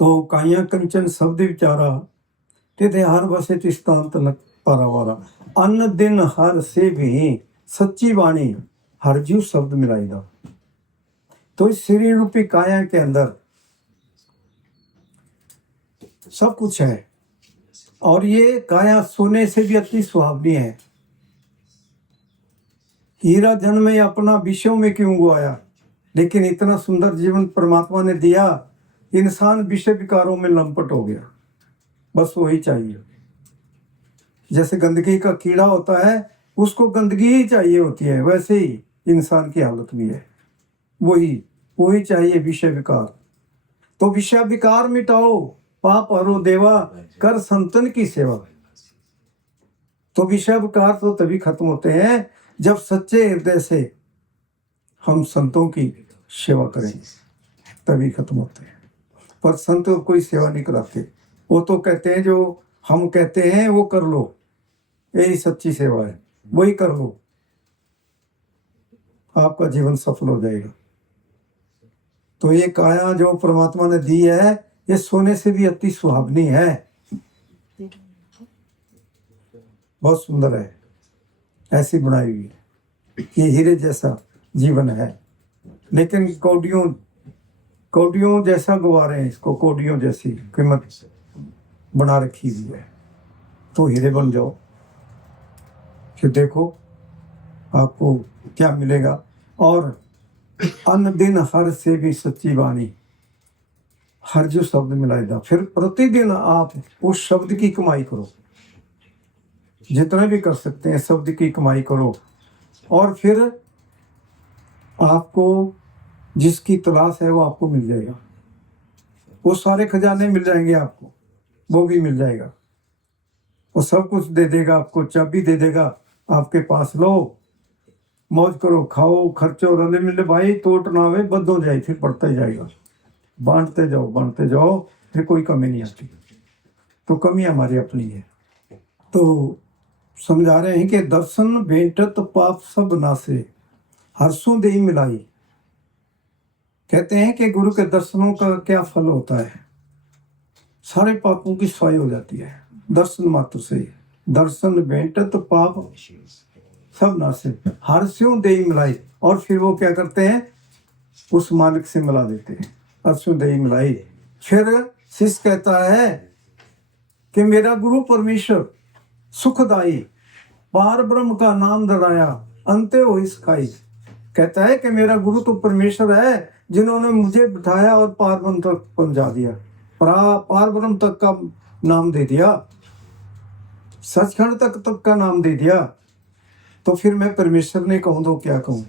तो काया कंचन शब्द विचारा तिथे हर बसे तिस्तांत न पारावारा। अन्न दिन हर से भी सच्ची वाणी हर जीव शब्द मिलाईदा। तो इस शरीर रूपी काया के अंदर सब कुछ है और ये काया सोने से भी अति सुहावनी है। हीरा जन्म में अपना विषयों में क्यों गवाया, लेकिन इतना सुंदर जीवन परमात्मा ने दिया, इंसान विषय विकारों में लंपट हो गया। बस वही चाहिए। जैसे गंदगी का कीड़ा होता है, उसको गंदगी ही चाहिए होती है, वैसे ही इंसान की हालत भी है। वही चाहिए विषय विकार। तो विषय विकार मिटाओ, पाप हरो देवा, कर संतन की सेवा। तो विषय विकार तो तभी खत्म होते हैं जब सच्चे हृदय से हम संतों की सेवा करेंगे, तभी खत्म होते हैं। पर संत कोई सेवा नहीं कराते, वो तो कहते हैं जो हम कहते हैं वो कर लो, यही सच्ची सेवा है, वही कर लो, आपका जीवन सफल हो जाएगा। तो ये काया जो परमात्मा ने दी है, ये सोने से भी अति सुहावनी है, बहुत सुंदर है, ऐसी बनाई हुई है। ये हीरे जैसा जीवन है, लेकिन कौडियों जैसा गवा रहे हैं इसको, कौडियों जैसी कीमत बना रखी हुई है। तो हीरे बन जाओ, फिर देखो आपको क्या मिलेगा। और अन्न दिन हर से भी सच्ची वाणी हर जो शब्द मिलाएगा। फिर प्रतिदिन आप उस शब्द की कमाई करो, जितना भी कर सकते हैं शब्द की कमाई करो, और फिर आपको जिसकी तलाश है वो आपको मिल जाएगा। वो सारे खजाने मिल जाएंगे आपको, वो भी मिल जाएगा, वो सब कुछ दे देगा आपको, चाबी दे देगा आपके पास, लो मौज करो, खाओ, खर्चो, रले मिले भाई, टोट ना आवे, बद हो जाए, फिर बढ़ता ही जाएगा। बांटते जाओ, फिर कोई कमी नहीं आती। तो कमी हमारी अपनी है। तो समझा रहे हैं कि दर्शन भेंटत पाप सब नासे, हर्षों दे मिलाई। कहते हैं कि गुरु के दर्शनों का क्या फल होता है, सारे पापों की सफाई हो जाती है दर्शन मात्र से। दर्शन भेंटत पाप सब नासे, हर्षों दे मिलाई। और फिर वो क्या करते हैं, उस मालिक से मिला देते हैं, हर्षों दे मिलाई। फिर शिष्य कहता है कि मेरा गुरु परमेश्वर सुखदाई, पार ब्रह्म का नाम धराया, अंते हो इसकाई। कहता है कि मेरा गुरु तो परमेश्वर है, जिन्होंने मुझे बिठाया और पार ब्रह्म तक पहुंचा दिया, पार ब्रह्म तक का नाम दे दिया, सचखंड तक का नाम दे दिया। तो फिर मैं परमेश्वर ने कहूँ तो क्या कहूँ।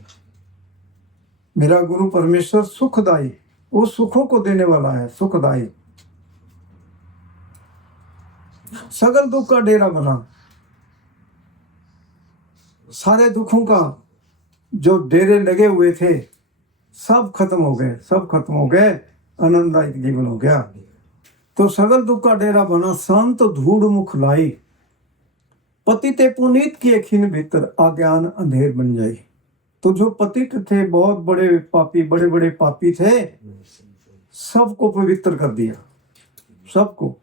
मेरा गुरु परमेश्वर सुखदाई, वो सुखों को देने वाला है, सुखदाई। सगल दुख का डेरा बना, सारे दुखों का जो डेरे लगे हुए थे सब खत्म हो गए, आनंददायक जीवन हो गया। तो सगल दुख का डेरा बना, शांत धूड़ मुख लाई, पतिते पुनीत किए खिन भीतर, अज्ञान अंधेर बन जाई। तो जो पतित थे, बहुत बड़े पापी थे, सबको पवित्र कर दिया, सबको।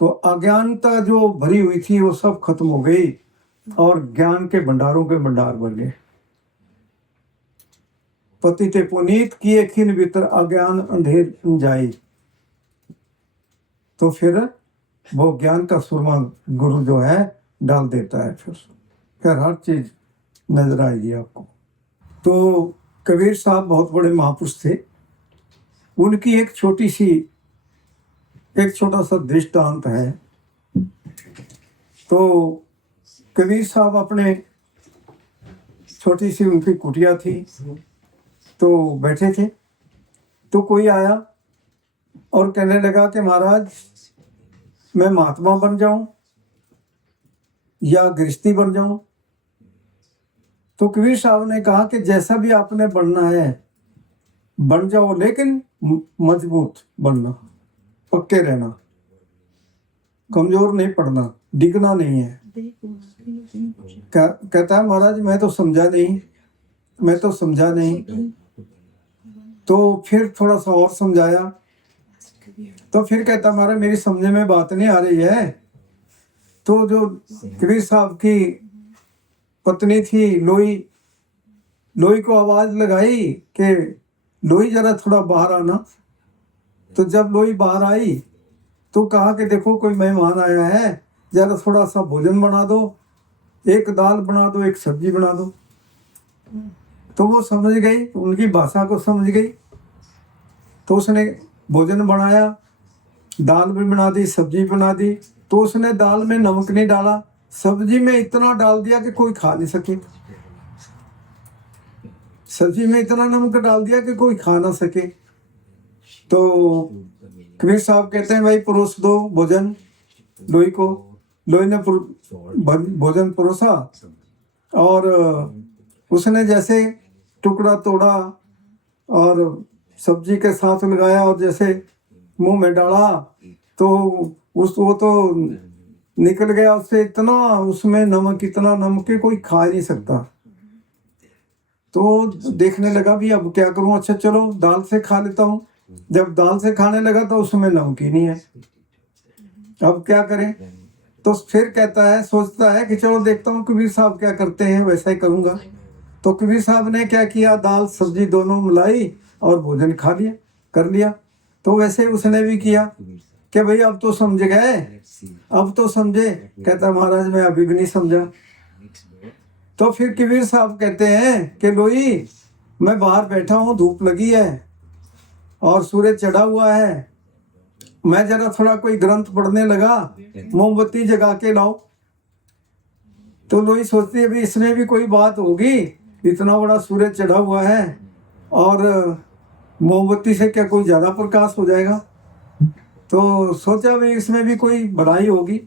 तो अज्ञानता जो भरी हुई थी वो सब खत्म हो गई और ज्ञान के भंडारों के भंडार बन गए। पतिते पुनीत किए खिन भीतर, अज्ञान अंधेर जाई। तो फिर वो ज्ञान का सुरमा गुरु जो है डाल देता है, फिर हर चीज नजर आएगी आपको। तो कबीर साहब बहुत बड़े महापुरुष थे, उनकी एक छोटा सा दृष्टांत है। तो कबीर साहब अपने छोटी सी उनकी कुटिया थी, तो बैठे थे, तो कोई आया और कहने लगा कि महाराज मैं महात्मा बन जाऊं या गृहस्थी बन जाऊं। तो कबीर साहब ने कहा कि जैसा भी आपने बनना है बन जाओ, लेकिन मजबूत बनना, पक्के रहना, कमजोर नहीं पड़ना, डिगना नहीं है। कहता है महाराज मैं तो समझा नहीं। तो फिर थोड़ा सा और समझाया तो फिर कहता महाराज मेरी समझ में बात नहीं आ रही है। तो जो कबीर साहब की पत्नी थी लोई, लोई को आवाज लगाई कि लोई जरा थोड़ा बाहर आना। तो जब लोई बाहर आई तो कहा कि देखो कोई मेहमान आया है, जरा थोड़ा सा भोजन बना दो, एक दाल बना दो, एक सब्जी बना दो। तो वो समझ गई, उनकी भाषा को समझ गई। तो उसने भोजन बनाया, दाल भी बना दी, सब्जी बना दी। तो उसने दाल में नमक नहीं डाला, सब्जी में इतना डाल दिया कि कोई खा नहीं सके। सब्जी में इतना नमक डाल दिया कि कोई खा ना सके। तो कबीर साहब कहते हैं भाई परोस दो भोजन लोई को। लोई ने भोजन परोसा और उसने जैसे टुकड़ा तोड़ा और सब्जी के साथ लगाया और जैसे मुंह में डाला तो वो तो निकल गया उससे, इतना उसमें नमक, इतना नमक कि कोई खा नहीं सकता। तो देखने लगा भी अब क्या करूं, अच्छा चलो दाल से खा लेता हूं। जब दाल से खाने लगा तो उसमें नमक ही नहीं है, अब क्या करें। तो फिर कहता है, सोचता है कि चलो देखता हूँ कबीर साहब क्या करते हैं, वैसा ही करूंगा। तो कबीर साहब ने क्या किया, दाल सब्जी दोनों मिलाई और भोजन खा लिया, कर लिया। तो वैसे उसने भी किया कि भाई अब तो समझ गए, अब तो समझे। कहता महाराज मैं अभी भी नहीं समझा। तो फिर कबीर साहब कहते हैं कि लोई मैं बाहर बैठा हूँ, धूप लगी है और सूरज चढ़ा हुआ है, मैं जरा थोड़ा कोई ग्रंथ पढ़ने लगा, मोमबत्ती जगा के लाओ। तो लोई सोचती है भी इसमें भी कोई बात होगी, इतना बड़ा सूरज चढ़ा हुआ है और मोमबत्ती से क्या कोई ज्यादा प्रकाश हो जाएगा। तो सोचा भी इसमें भी कोई बढ़ाई होगी,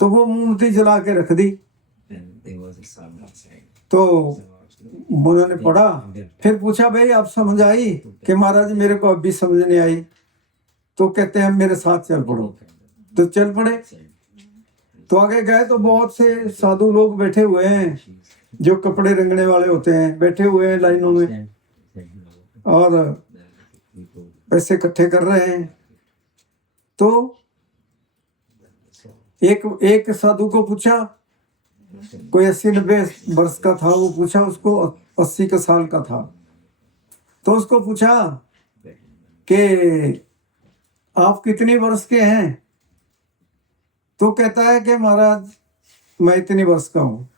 तो वो मोमबत्ती जला के रख दी। तो उन्होंने पढ़ा, फिर पूछा भाई आप समझ आई कि महाराज मेरे को अब भी समझ नहीं आई। तो कहते हैं मेरे साथ चल पड़ो। तो चल पड़े। तो आगे गए तो बहुत से साधु लोग बैठे हुए हैं, जो कपड़े रंगने वाले होते हैं, बैठे हुए हैं लाइनों में और पैसे इकट्ठे कर रहे हैं। तो एक साधु को पूछा, कोई 80-90 वर्ष का था, वो पूछा उसको, 80 का साल का था। तो उसको पूछा कि आप कितने वर्ष के हैं। तो कहता है कि महाराज मैं इतने वर्ष का हूँ,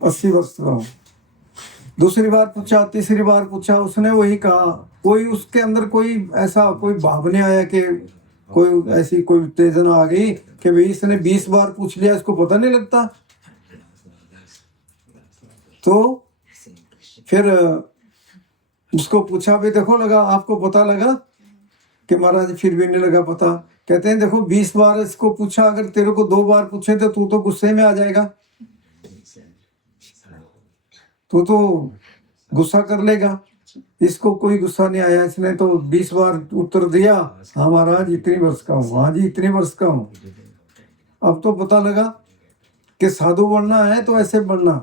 80 वर्ष का हूँ। दूसरी बार पूछा, तीसरी बार पूछा, उसने वही कहा। कोई उसके अंदर कोई ऐसा कोई भाव नहीं आया कि कोई ऐसी कोई उत्तेजना आ गई कि भाई इसने 20 बार पूछ लिया, इसको पता नहीं लगता। तो फिर उसको पूछा भी देखो लगा, आपको पता लगा कि महाराज फिर भी नहीं लगा पता। कहते हैं देखो 20 बार इसको पूछा, अगर तेरे को 2 बार पूछे तो तू तो गुस्से में आ जाएगा, तू तो गुस्सा कर लेगा। इसको कोई गुस्सा नहीं आया, इसने तो 20 बार उत्तर दिया, हाँ महाराज इतने वर्ष का हूँ, हाँ जी इतने वर्ष का हूँ। अब तो पता लगा कि साधु बनना है तो ऐसे बनना,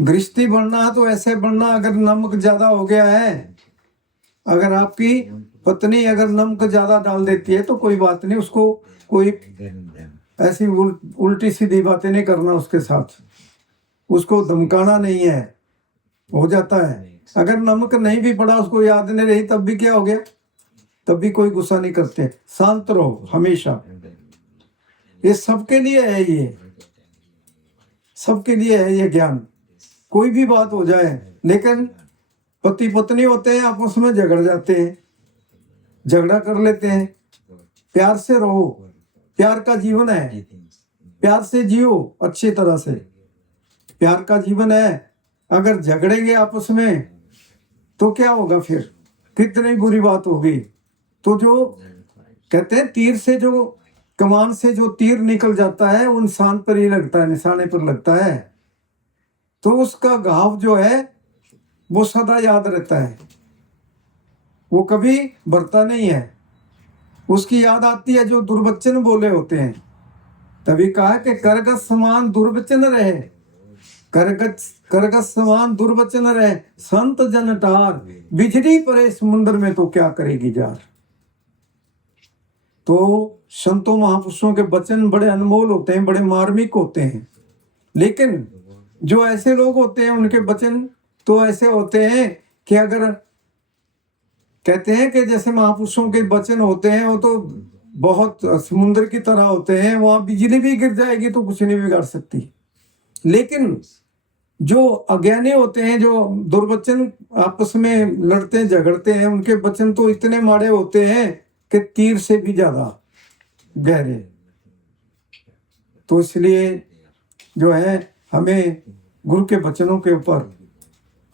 गृहस्थी बनना है तो ऐसे बनना। अगर नमक ज्यादा हो गया है, अगर आपकी पत्नी अगर नमक ज्यादा डाल देती है तो कोई बात नहीं, उसको कोई ऐसी उल्टी सीधी बातें नहीं करना उसके साथ, उसको धमकाना नहीं है, हो जाता है। अगर नमक नहीं भी पड़ा, उसको याद नहीं रही, तब भी क्या हो गया, तब भी कोई गुस्सा नहीं करते, शांत रहो हमेशा। ये सबके लिए है, ये सबके लिए है ये ज्ञान। कोई भी बात हो जाए, लेकिन पति पत्नी होते हैं आपस में झगड़ जाते हैं, झगड़ा कर लेते हैं। प्यार से रहो, प्यार का जीवन है, प्यार से जियो अच्छी तरह से, प्यार का जीवन है। अगर झगड़ेंगे आपस में तो क्या होगा, फिर कितनी बुरी बात होगी। तो जो कहते हैं तीर से जो कमान से जो तीर निकल जाता है वो इंसान पर ही लगता है, निशाने पर लगता है। तो उसका घाव जो है वो सदा याद रहता है, वो कभी भरता नहीं है। उसकी याद आती है जो दुर्वचन बोले होते हैं। तभी कहा कि करगत समान दुर्वचन रहे, करगत समान दुर्वचन रहे, संत जन टार, बिजली परे समुद्र में तो क्या करेगी जार। तो संतों महापुरुषों के वचन बड़े अनमोल होते हैं, बड़े मार्मिक होते हैं, लेकिन जो ऐसे लोग होते हैं उनके वचन तो ऐसे होते हैं कि अगर कहते हैं कि जैसे महापुरुषों के वचन होते हैं वो तो बहुत समुद्र की तरह होते हैं, वहां बिजली भी गिर जाएगी तो कुछ नहीं बिगाड़ सकती। लेकिन जो अज्ञानी होते हैं, जो दुर्वचन आपस में लड़ते हैं झगड़ते हैं, उनके वचन तो इतने माड़े होते हैं कि तीर से भी ज्यादा गहरे। तो इसलिए जो है हमें गुरु के वचनों के ऊपर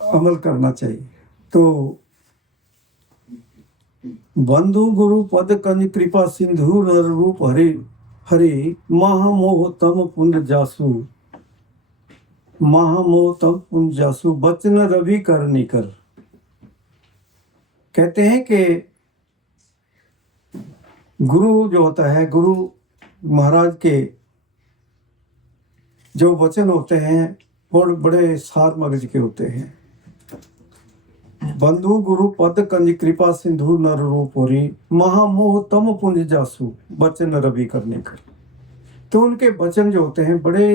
अमल करना चाहिए। तो बंधु गुरु पद कंज कृपा सिंधु नर रूप हरि हरि महामोह तम पुंज जासु महामोह तम पुंज जासु बचन रवि कर निकर। कहते हैं कि गुरु जो होता है, गुरु महाराज के जो वचन होते हैं वो बड़े सार मगज के होते हैं। बंधु गुरु पद कंज कृपा सिंधु नर रूप हरि महामोह तम पुंज जासु बचन रवि करने कर। तो उनके वचन जो होते हैं बड़े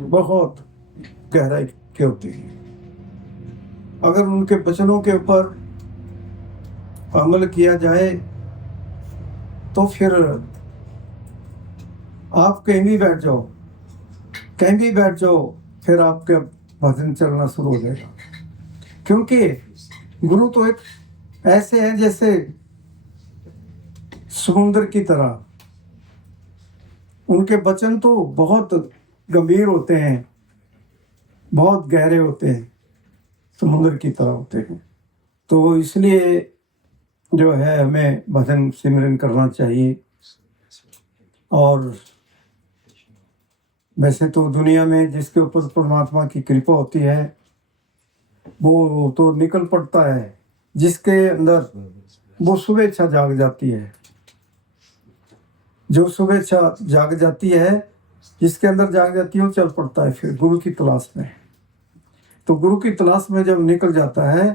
बहुत गहराई के होते हैं। अगर उनके वचनों के ऊपर अमल किया जाए तो फिर आप कहीं भी बैठ जाओ, कहीं भी बैठ जाओ, फिर आपका भजन चलना शुरू हो जाएगा। क्योंकि गुरु तो एक ऐसे हैं जैसे समुद्र की तरह, उनके वचन तो बहुत गंभीर होते हैं, बहुत गहरे होते हैं, समुद्र की तरह होते हैं। तो इसलिए जो है हमें भजन सिमरन करना चाहिए। और वैसे तो दुनिया में जिसके ऊपर परमात्मा की कृपा होती है वो तो निकल पड़ता है, जिसके अंदर वो शुभेच्छा जाग जाती है, जो शुभेच्छा जाग जाती है, जिसके अंदर जाग जाती है वो चल पड़ता है फिर गुरु की तलाश में। तो गुरु की तलाश में जब निकल जाता है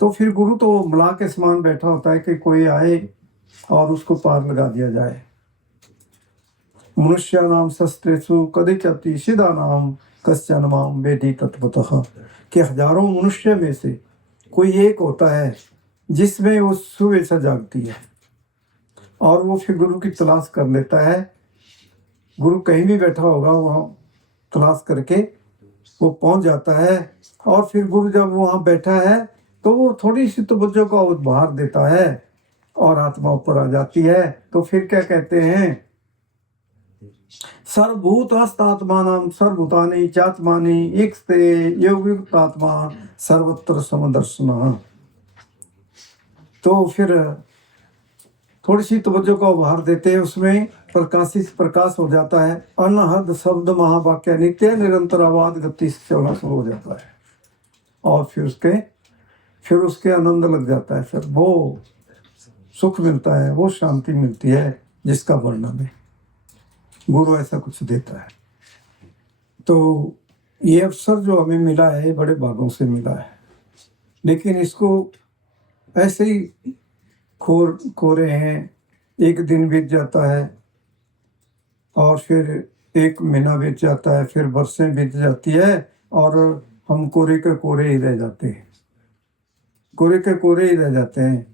तो फिर गुरु तो मला के समान बैठा होता है कि कोई आए और उसको पार लगा दिया जाए। मनुष्य नाम शस्त्रेषु कदाचित् सिद्धा नाम कश्चन माम वेदी तत्वतः। कि हजारों मनुष्य में से कोई एक होता है जिसमें वो शुभेच्छा जागती है और वो फिर गुरु की तलाश कर लेता है। गुरु कहीं भी बैठा होगा वहाँ तलाश करके वो पहुंच जाता है। और फिर गुरु जब वहाँ बैठा है तो वो थोड़ी सी तवज्जो का उद्भार देता है और आत्मा ऊपर आ जाती है। तो फिर क्या कहते हैं, सर्वभूतात्मानां सर्वभूतानि चात्मानि ईक्षते योगयुक्तात्मा सर्वत्र समदर्शनः। तो फिर थोड़ी सी तवज्जो का उभार देते हैं, उसमें प्रकाश हो जाता है। अनहद शब्द महावाक्य नित्य निरंतर आवाज गति से चलना शुरू हो जाता है और फिर उसके आनंद लग जाता है। फिर वो सुख मिलता है, वो शांति मिलती है जिसका वर्णन है। गुरु ऐसा कुछ देता है। तो ये अवसर जो हमें मिला है बड़े भागों से मिला है, लेकिन इसको ऐसे ही खो रहे हैं। एक दिन बीत जाता है और फिर एक महीना बीत जाता है, फिर बरसें बीत जाती है और हम कोरे के कोरे ही रह जाते हैं, कोरे के कोरे ही रह जाते हैं।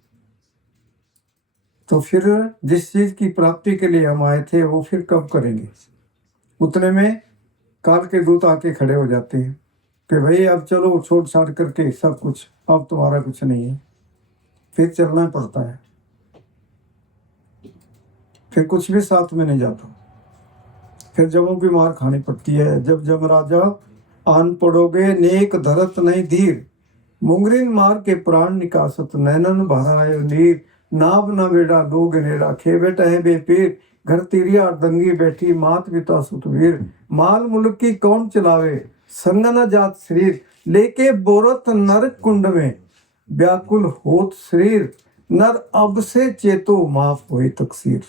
तो फिर जिस चीज की प्राप्ति के लिए हम आए थे वो फिर कब करेंगे? उतने में काल के दूत आके खड़े हो जाते हैं कि भाई अब चलो छोड़ छाड़ करके सब कुछ, अब तुम्हारा कुछ नहीं है। फिर चलना पड़ता है, फिर कुछ भी साथ में नहीं जाता, फिर जमों की मार खानी पड़ती है। जब जमराजा आन पड़ोगे नेक धरत नहीं धीर, मुंगरिन मार के प्राण निकासत नैनन भरायो नीर, नाब न बेड़ा दो गनेड़ा खे बेटा है बेपीर, घर तिरिया दंगी बैठी मात पिता सुतवीर, माल मुल्क की कौन चलावे संग न जात शरीर, लेके बोरत नर कुंड में व्याकुल होत शरीर, नर अब से चेतो माफ होए तकसीर।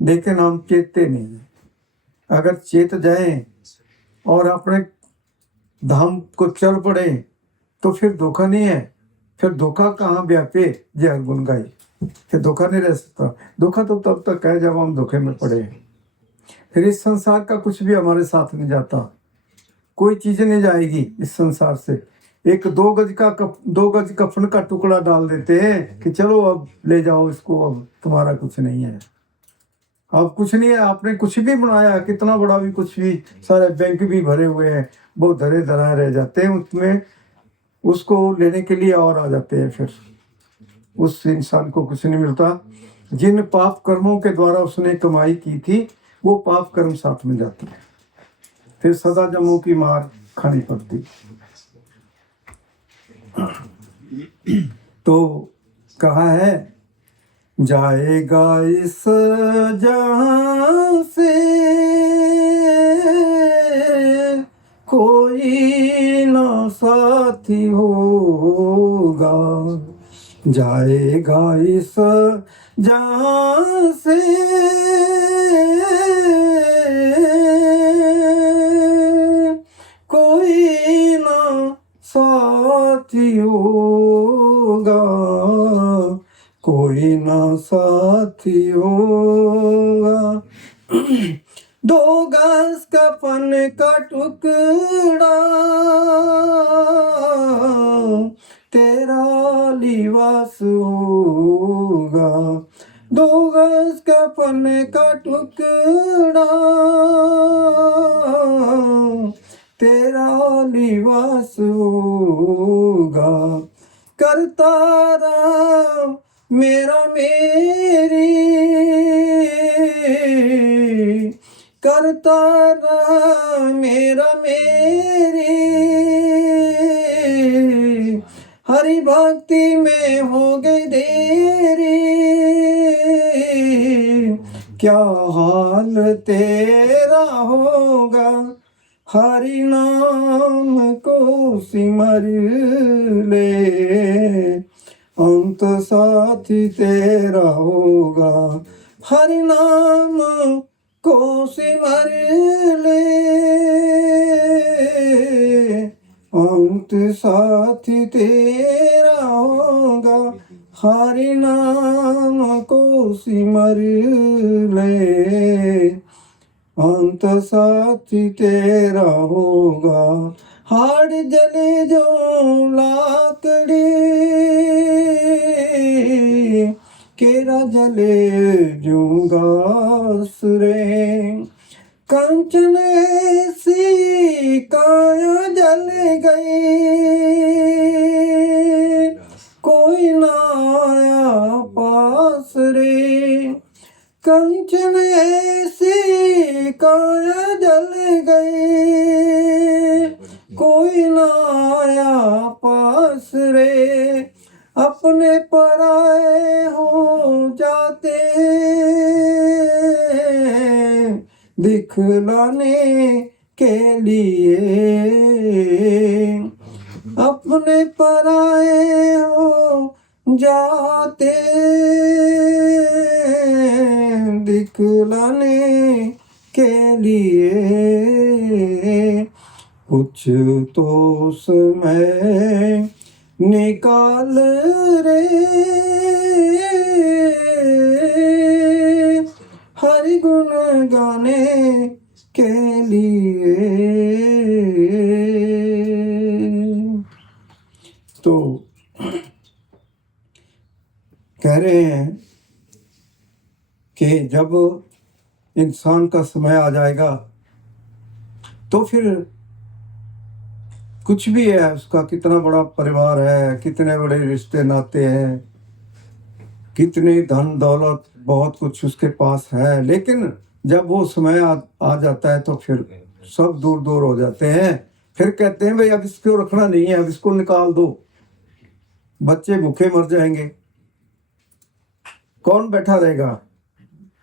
लेकिन हम चेतते नहीं हैं। अगर चेत जाएं और अपने धाम को चल पड़े तो फिर धोखा नहीं है। फिर धोखा कहाँ व्यापे जय गुण गाई। फिर धोखा नहीं रह सकता। धोखा तो तब तक है जब हम धोखे में पड़े हैं। फिर इस संसार का कुछ भी हमारे साथ नहीं जाता, कोई चीज़ नहीं जाएगी इस संसार से। एक 2 गज कफन का टुकड़ा डाल देते हैं कि चलो अब ले जाओ इसको, अब तुम्हारा कुछ नहीं है, अब कुछ नहीं है। आपने कुछ भी बनाया, कितना बड़ा भी कुछ भी, सारे बैंक भी भरे हुए हैं, वो धरे धराए रह जाते हैं उसमें, उसको लेने के लिए और आ जाते हैं। फिर उस इंसान को कुछ नहीं मिलता। जिन पाप कर्मों के द्वारा उसने कमाई की थी, वो पाप कर्म साथ में जाते हैं, फिर सदा जमों की मार खानी पड़ती। तो कहा है, जाएगा इस जहां से कोई ना साथी होगा, जाएगा इस जहां से कोई ना साथी होगा, कोई ना साथी होगा। 2 गज कफन का टुकड़ा तेरा लिबास होगा, 2 गज कफन का टुकड़ा तेरा लिबास होगा। करता राम मेरा मेरी, करता राम मेरा मेरी, हरि भक्ति में हो गई देरी, क्या हाल तेरा होगा, हरि नाम को सिमर ले, अंत साथी तेरा होगा, हरि नाम को सिमर ले, अंत साथी तेरा होगा, हरि नाम को सिमर ले, अंत साथी तेरा होगा। हाड़ जले जो लाकड़ी, केरा जले जो घास रे, कंचन सी काया जल गई, कोई ना आया पास रे, कंचन ऐसी काया जल गई, कोई ना आया पास रे, अपने पराए हो जाते दिखलाने के लिए, अपने पराए हो जाते दिखलाने के लिए, कुछ तो समय निकाल रे, हरि गुण गाने के लिए। तो कह रहे हैं कि जब इंसान का समय आ जाएगा तो फिर कुछ भी है, उसका कितना बड़ा परिवार है, कितने बड़े रिश्ते नाते हैं, कितनी धन दौलत, बहुत कुछ उसके पास है, लेकिन जब वो समय आ जाता है तो फिर सब दूर दूर हो जाते हैं। फिर कहते हैं भाई अब इसको रखना नहीं है, अब इसको निकाल दो, बच्चे भूखे मर जाएंगे, कौन बैठा रहेगा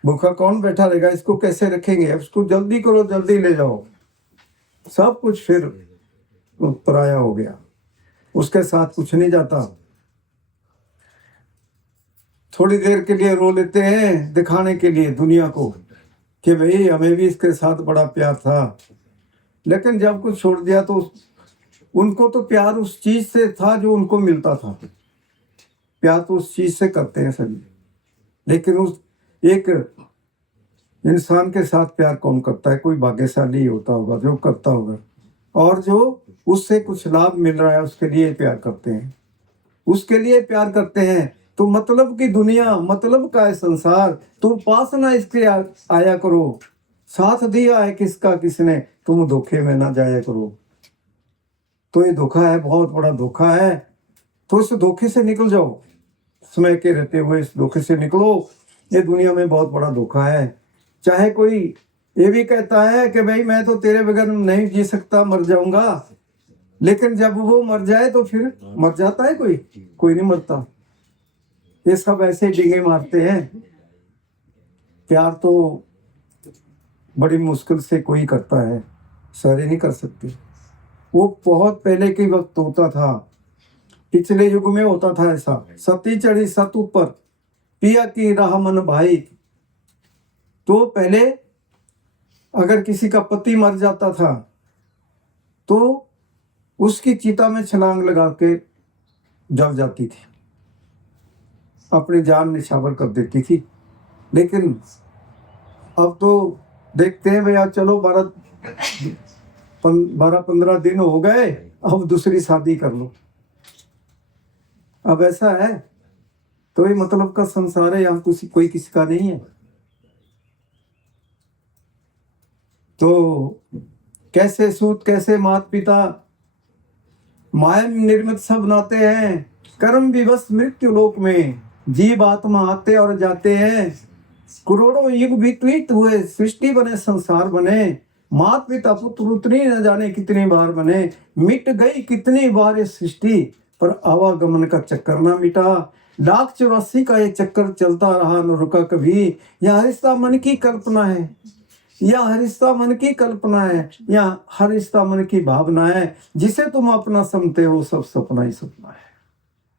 भूखा, कौन बैठा रहेगा, इसको कैसे रखेंगे, अब इसको जल्दी करो, जल्दी ले जाओ। सब कुछ फिर पराया हो गया, उसके साथ कुछ नहीं जाता। थोड़ी देर के लिए रो लेते हैं दिखाने के लिए दुनिया को कि भाई हमें भी इसके साथ बड़ा प्यार था, लेकिन जब कुछ छोड़ दिया तो उनको तो प्यार उस चीज से था जो उनको मिलता था। प्यार तो उस चीज से करते हैं सभी, लेकिन उस एक इंसान के साथ प्यार कौन करता है? कोई भाग्यशाली होता होगा जो करता होगा, और जो उससे कुछ लाभ मिल रहा है उसके लिए प्यार करते हैं, उसके लिए प्यार करते हैं। तो मतलब की दुनिया, मतलब का है संसार, तुम पास ना इसके आया करो, साथ दिया है किसका किसने, तुम धोखे में ना जाया करो। तो ये धोखा है, बहुत बड़ा धोखा है। तो इस धोखे से निकल जाओ, समय के रहते हुए इस धोखे से निकलो। ये दुनिया में बहुत बड़ा धोखा है। चाहे कोई ये भी कहता है कि भाई मैं तो तेरे बगैर नहीं जी सकता, मर जाऊंगा, लेकिन जब वो मर जाए तो फिर मर जाता है कोई? कोई नहीं मरता। ये सब ऐसे डिंगे मारते हैं। प्यार तो बड़ी मुश्किल से कोई करता है, सारे नहीं कर सकते। वो बहुत पहले के वक्त होता था, पिछले युग में होता था ऐसा। सती चढ़ी सत ऊपर, पिया की राह मन भाई। तो पहले अगर किसी का पति मर जाता था तो उसकी चिता में छलांग लगा के जल जाती थी, अपनी जान निछावर कर देती थी। लेकिन अब तो देखते हैं भैया, चलो 12-15 दिन हो गए, अब दूसरी शादी कर लो। अब ऐसा है। तो ये मतलब का संसार है, यहाँ कोई किसी का नहीं है। तो कैसे सूत कैसे माता पिता, माया निर्मित सब नाते हैं, कर्म विवश मृत्यु लोक में, जीव आत्मा आते और जाते हैं। करोड़ों युग व्यतीत हुए, सृष्टि बने संसार बने, मात पिता पुत्र उतनी न जाने कितनी बार बने। मिट गई कितनी बार ये सृष्टि, पर आवागमन का चक्कर ना मिटा। 1,84 का ये चक्कर चलता रहा, न रुका कभी। यह रिश्ता मन की कल्पना है, या हर रिश्ता मन की कल्पना है, या हर रिश्ता मन की भावना है। जिसे तुम अपना समझते हो सब सपना ही सपना है।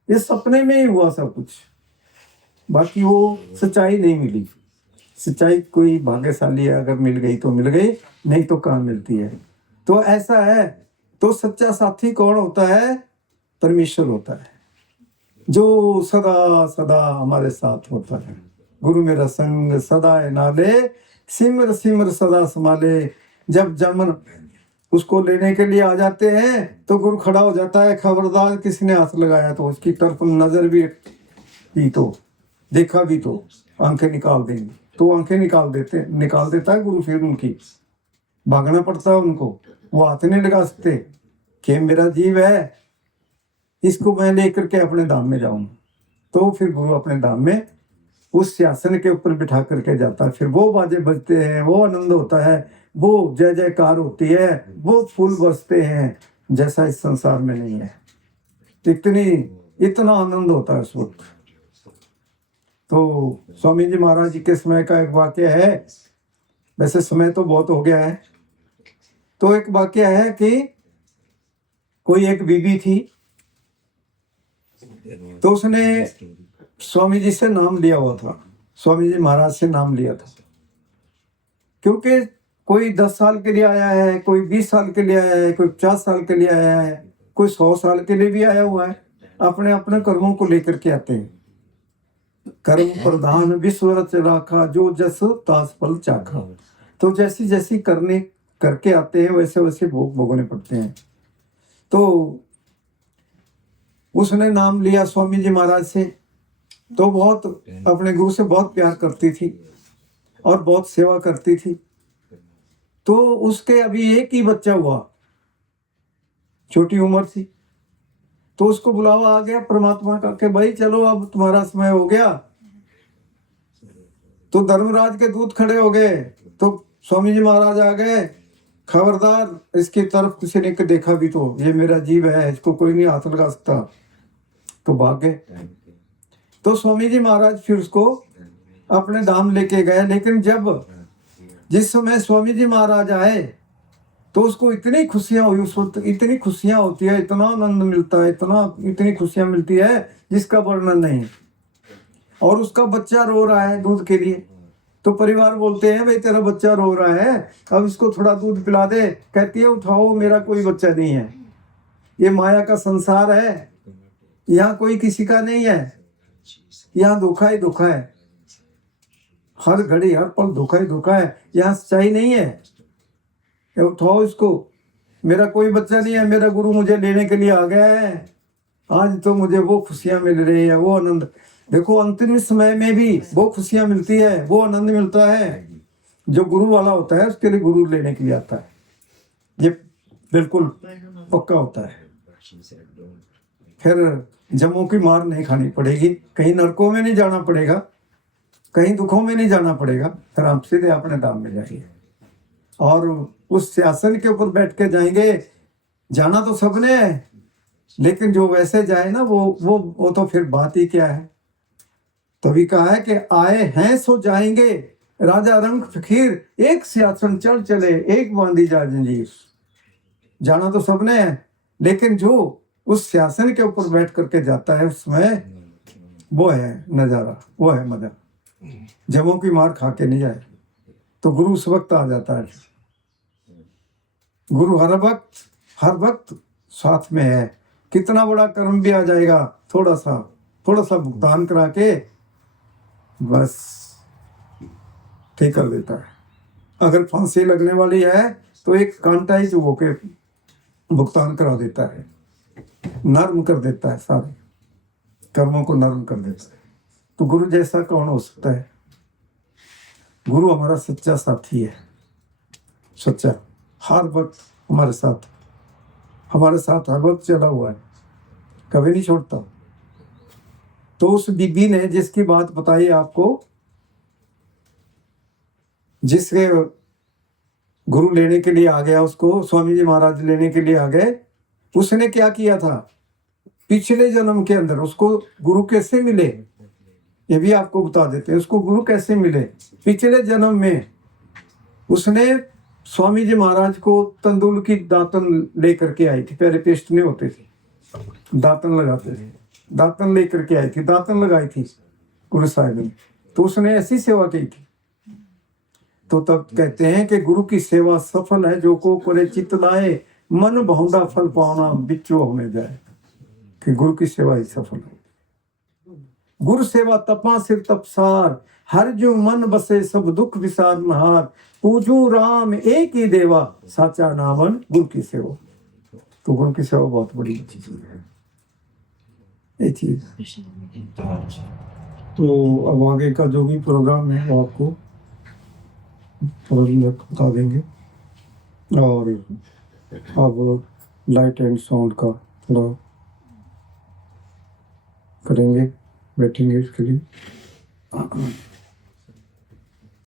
ये सपने में ही हुआ सब कुछ, बाकी वो सच्चाई नहीं मिली। सच्चाई कोई भाग्यशाली है, अगर मिल गई तो मिल गई, नहीं तो कहाँ मिलती है। तो ऐसा है। तो सच्चा साथी कौन होता है? परमेश्वर होता है, जो सदा सदा हमारे साथ होता है। गुरु मेरा संग सदा है नाले, सिमर सिमर सदा संभाले। जब जमन उसको लेने के लिए आ जाते हैं तो गुरु खड़ा हो जाता है, खबरदार किसने हाथ लगाया तो उसकी तरफ नजर भी की तो देखा भी तो आंखें निकाल देंगे। तो आंखें निकाल देता है गुरु। फिर उनकी भागना पड़ता है उनको, वो हाथ नहीं लगा सकते कि मेरा जीव है, इसको मैं लेकर के अपने धाम में जाऊं। तो फिर गुरु अपने धाम में उस सिंहासन के ऊपर बिठा करके जाता है। फिर वो बाजे बजते हैं, वो आनंद होता है, वो जय जयकार होती है, वो फूल बरसते हैं, जैसा इस संसार में नहीं है। इतना आनंद होता है उस वक्त। तो स्वामी जी महाराज जी के समय का एक वाक्य है, वैसे समय तो बहुत हो गया है। तो एक वाक्य है कि कोई एक बीबी थी, तो उसने स्वामी जी से नाम लिया हुआ था, स्वामी जी महाराज से नाम लिया था। क्योंकि कोई 10 साल के लिए आया है, कोई 20 साल के लिए आया है, कोई 50 साल के लिए आया है, कोई 100 साल के लिए भी आया हुआ है। अपने अपने कर्मों को लेकर के आते हैं। कर्म प्रधान विश्व रच राखा, जो जस तास फल चाखा। तो जैसी जैसी करने करके आते हैं वैसे वैसे भोग भोगने पड़ते हैं। तो उसने नाम लिया स्वामी जी महाराज से, तो बहुत अपने गुरु से बहुत प्यार करती थी और बहुत सेवा करती थी। तो उसके अभी एक ही बच्चा हुआ, छोटी उम्र थी। तो उसको बुलावा आ गया परमात्मा का कि भाई चलो अब तुम्हारा समय हो गया। तो धर्मराज के दूत खड़े हो गए, तो स्वामी जी महाराज आ गए, खबरदार इसकी तरफ किसी ने देखा भी तो ये मेरा जीव है, इसको कोई नहीं हाथ लगा सकता। तो भाग गए। तो स्वामी जी महाराज फिर उसको अपने धाम लेके गए। लेकिन जिस समय स्वामी जी महाराज आए तो उसको इतनी खुशियां हुई, उस वक्त इतनी खुशियां होती है, इतना आनंद मिलता है, इतनी खुशियां मिलती है जिसका वर्णन नहीं। और उसका बच्चा रो रहा है दूध के लिए। तो परिवार बोलते हैं भाई तेरा बच्चा रो रहा है, अब इसको थोड़ा दूध पिला दे। कहती है उठाओ, मेरा कोई बच्चा नहीं है, ये माया का संसार है, यहाँ कोई किसी का नहीं है। यहाँ धोखा ही धोखा है, हर घड़ी हर पल धोखा ही धोखा है, यहाँ सच्चाई नहीं है। ये उठाओ इसको, मेरा कोई बच्चा नहीं है, मेरा गुरु मुझे लेने के लिए आ गया है, आज तो मुझे वो खुशियां मिल रही है, वो आनंद। देखो अंतिम समय में भी वो खुशियां मिलती है, वो आनंद मिलता है। जो गुरु वाला होता है उसके लिए गुरु लेने के लिए आता है, ये बिल्कुल पक्का होता है। फिर जमों की मार नहीं खानी पड़ेगी, कहीं नरकों में नहीं जाना पड़ेगा, कहीं दुखों में नहीं जाना पड़ेगा, फिर हम सीधे अपने धाम में जाएंगे और उस सिंहासन के ऊपर बैठ के जाएंगे। जाना तो सबने है, लेकिन जो वैसे जाए ना वो तो फिर बात ही क्या है। तभी कहा है कि आए हैं सो जाएंगे, राजा रंग फकीर, एक सिंहासन चढ़ चले, एक बांधी जा जंजीर। जाना तो सबने है, लेकिन जो उस सिंहासन के ऊपर बैठ करके जाता है उसमें वो है नजारा, वो है मजा। जमों की मार खा के नहीं जाए तो गुरु उस वक्त आ जाता है। गुरु हर वक्त साथ में है। कितना बड़ा कर्म भी आ जाएगा, थोड़ा सा भुगतान करा के बस ठीक कर देता है। अगर फांसी लगने वाली है तो एक कांटा ही चुभो के भुगतान करा देता है, नर्म कर देता है, सारे कर्मों को नर्म कर देता है। तो गुरु जैसा कौन हो सकता है? गुरु हमारा सच्चा साथी है, सच्चा, हर वक्त हमारे साथ हर वक्त चला हुआ है, कभी नहीं छोड़ता। तो उस बीबी ने जिसकी बात बताई आपको, जिसके गुरु लेने के लिए आ गया, उसको स्वामी जी महाराज लेने के लिए आ गए, उसने क्या किया था पिछले जन्म के अंदर? उसको गुरु कैसे मिले ये भी आपको बता देते हैं। उसको गुरु कैसे मिले? पिछले जन्म में उसने स्वामी जी महाराज को तंदूर की दातन लेकर के आई थी। पहले पेस्ट नहीं होते थे, दातन लगाते थे, दातन लेकर के आई थी, दातन लगाई थी गुरु साहिब ने। तो उसने ऐसी सेवा की थी। तो तब कहते हैं कि गुरु की सेवा सफल है, जो को करे चित लाए, मन बहुंदा फल पाना बिचो हमें जाए। कि गुरु की सेवा ही सफल है। गुरु सेवा तपा सिर तपसार, हर जो मन बसे सब दुख विसार नहार, पूजू राम एक ही देवा, साचा नावन गुरु की सेवा। तो गुरु की सेवा बहुत बड़ी चीज है, ये चीज। तो अब आगे का जो भी प्रोग्राम है वो आपको बता देंगे। और अब लाइट एंड साउंड का थोड़ा करेंगे, बैठेंगे इसके लिए।